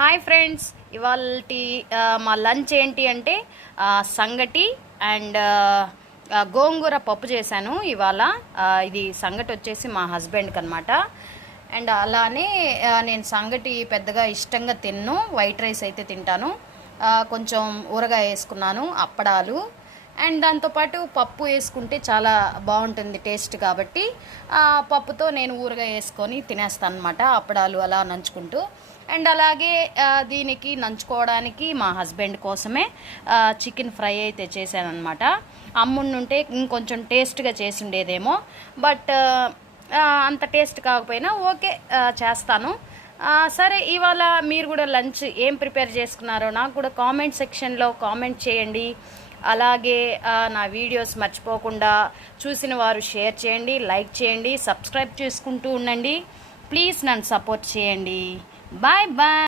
Hi friends, ఇవాల్టి మా lunch ఏంటి అంటే సంగటి అండ్ గోంగూర పప్పు చేశాను ఇవాళ. ఇది సంగటి వచ్చేసి మా హస్బెండ్కి అనమాట. అండ్ అలానే నేను సంగటి పెద్దగా ఇష్టంగా తిన్ను, వైట్ రైస్ అయితే తింటాను. కొంచెం ఊరగాయ వేసుకున్నాను, అప్పడాలు, అండ్ దాంతోపాటు పప్పు వేసుకుంటే చాలా బాగుంటుంది టేస్ట్. కాబట్టి పప్పుతో నేను ఊరగాయ వేసుకొని తినేస్తాను అనమాట, అప్పడాలు అలా నంచుకుంటూ. అండ్ అలాగే దీనికి నంచుకోవడానికి మా హస్బెండ్ కోసమే చికెన్ ఫ్రై అయితే చేశానమాట. అమ్ముండుంటే ఇంకొంచెం టేస్ట్గా చేసి ఉండేదేమో, బట్ అంత టేస్ట్ కాకపోయినా ఓకే చేస్తాను. సరే, ఇవాళ మీరు కూడా లంచ్ ఏం ప్రిపేర్ చేసుకున్నారో నాకు కూడా కామెంట్ సెక్షన్లో కామెంట్ చేయండి. అలాగే నా వీడియోస్ మర్చిపోకుండా చూసిన వారు షేర్ చేయండి, లైక్ చేయండి, సబ్స్క్రైబ్ చేసుకుంటూ ఉండండి. ప్లీజ్ నన్ను సపోర్ట్ చేయండి. Bye bye.